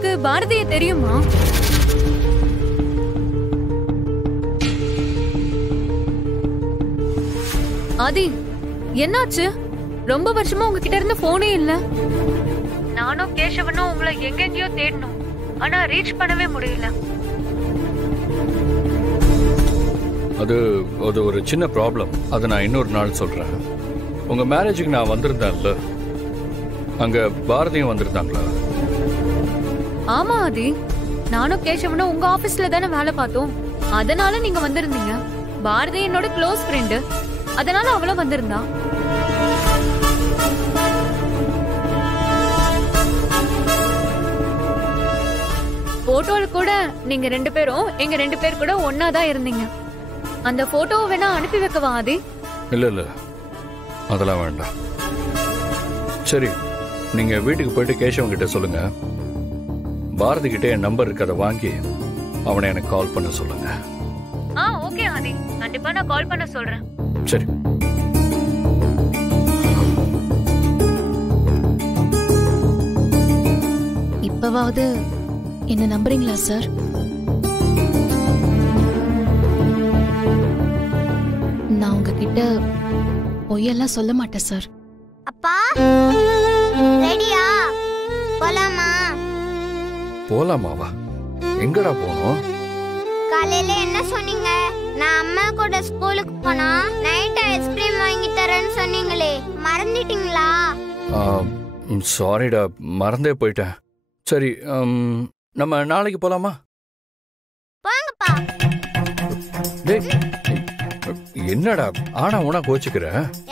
உங்களுக்கு பாரதிய தெரியுமா? ஆதி, என்னாச்சு? ரொம்ப வருஷமா உங்ககிட்ட இருந்து போனே இல்ல. நானும் கேசவனும் உங்களை எங்கெங்கயோ தேடணும், ஆனா ரீச் பண்ணவே முடியல. அது அது ஒரு சின்ன ப்ராப்ளம். அதை நான் இன்னொரு நாள் சொல்றேன். உங்க மேரேஜுக்கு நான் வந்திருந்தேன்ல, அங்க பாரதியும் வந்திருந்தாங்களா? ஆமா ஆதி, நானும் கேசவனும் உங்க ஆபீஸ்ல தானே வேலை பார்த்தோம். அதனால நீங்க வந்திருந்தீங்க. பாரதி என்னோட க்ளோஸ் ஃப்ரெண்டு, அதனால அவளும் வந்திருந்தா. போட்டோல கூட நீங்க 2 பேரும் எங்க 2 பேர் கூட ஒன்னாதான் இருந்தீங்க. அந்த போட்டோவை வேணா அனுப்பி வைக்கவா ஆதி? இல்ல இல்ல, அதெல்லாம் வேண்டாம். சரி, நீங்க வீட்டுக்கு போயிட்டு கேசவன் கிட்ட சொல்லுங்க, பாரதி கிட்ட என் நம்பர் இருக்கு, அதை வாங்கி அவனை எனக்கு கால் பண்ண சொல்லுங்க. ஓகே ஆதி, கண்டிப்பா நான் கால் பண்ண சொல்றேன். சரி. இப்பவாவது என்ன நம்புறீங்களா சார்? நான் உங்ககிட்ட பொய்யெல்லாம் சொல்ல மாட்டேன் சார். அப்பா ரெடியா? போலாமா? போலாமாவா? எங்கடா போனோம்? காலையில என்ன சொன்னீங்க? நான் அம்மா கூட ஸ்கூலுக்கு போனா நைட் ஐஸ்கிரீம் வாங்கி தரேன்னு சொன்னீங்களே, மறந்துட்டீங்களா? சாரிடா, மறந்தே போயிட்டேன். சரி, நம்ம நாளைக்கு போலாமா? போங்கப்பா. டேய், என்னடா ஆனா உனா கோச்சுக்கிற?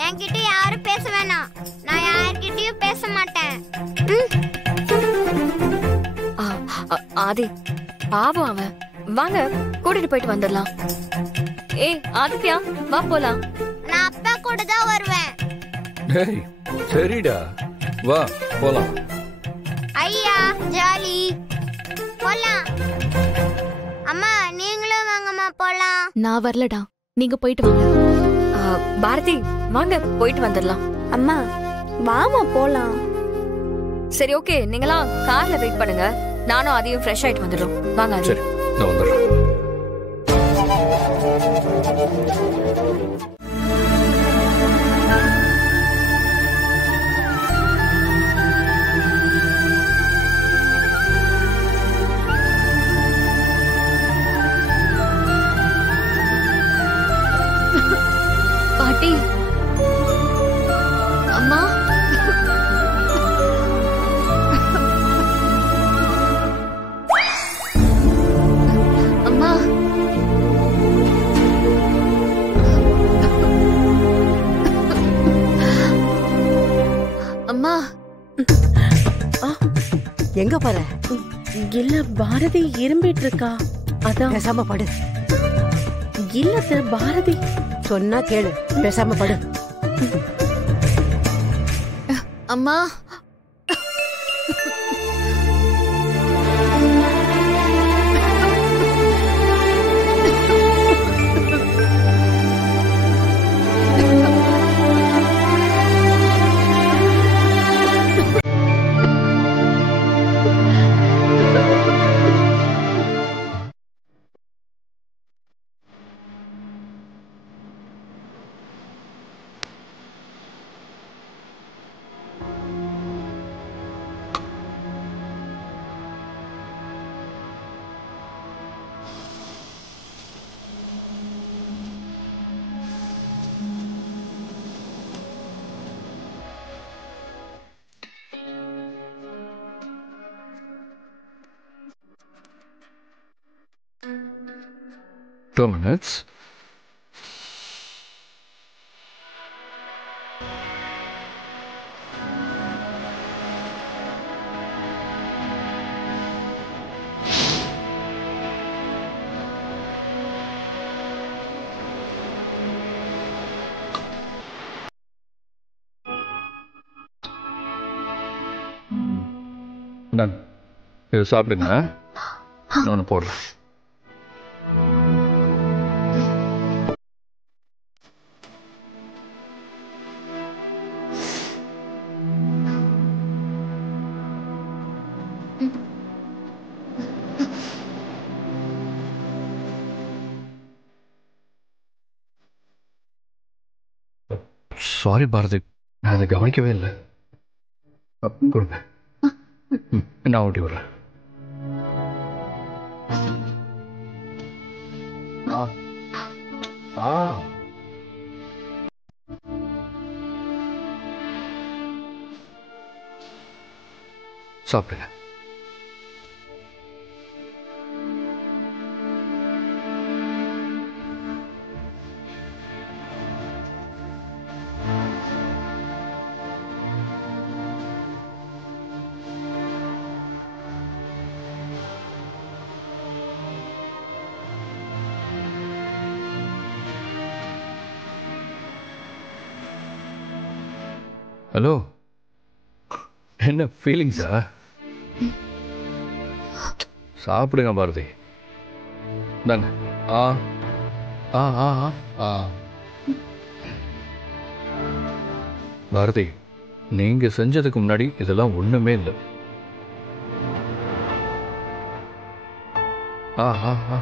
என்கிட்ட யாரும் பேச வேணாம், நான் யார்கிட்டயும் பேச மாட்டேன். ஆதி, பாவம் அவன். வாங்க கூட்டிட்டு போயிட்டு வந்துடலாம். ஏய் ஆதித்யா, வா போலாம். நான் அப்பா கூட தான் வருவேன். டேய், சரிடா, வா போலாம். ஐயா ஜாலி, போலாம். அம்மா நீங்களும் வாங்கம்மா போலாம். நான் வரலடா, நீங்க போயிட்டு வாங்க. பாரதி, வாங்க போயிட்டு வந்துடலாம். அம்மா வாமா போலாம். சரி ஓகே, நீங்களாம் கார்ல வெயிட் பண்ணுங்க, நானும் அதையும் ஃப்ரெஷ் ஆயிட்டு வந்துடுறோம். வாங்க. சரி, நான் வந்துடுறேன். பாட்டி, அம்மா, அம்மா, அம்மா. எங்க போற? இல்ல பாரதி இரும்பிட்டு இருக்கா, அதான். பேசாம படு. இல்ல பாரதி சொன்னா கேளு, பேசாம படு. அம்மா, Two minutes. நான் இது சாப்பிடுங்க, நான் போடுறேன். சாரி பாரதி, நான் அதை கவனிக்கவே இல்லை. கொடுங்க, நான் ஓட்டி விடுறேன். சாப்பிடுங்க. ஹலோ, என்ன ஃபீலிங்ஸா? சாப்பிடுங்க பாரதி. தாங்க. ஆ ஆ ஆ ஆ பாரதி, நீங்க செஞ்சதுக்கு முன்னாடி இதெல்லாம் ஒண்ணுமே இல்லை. ஆ ஆ ஆ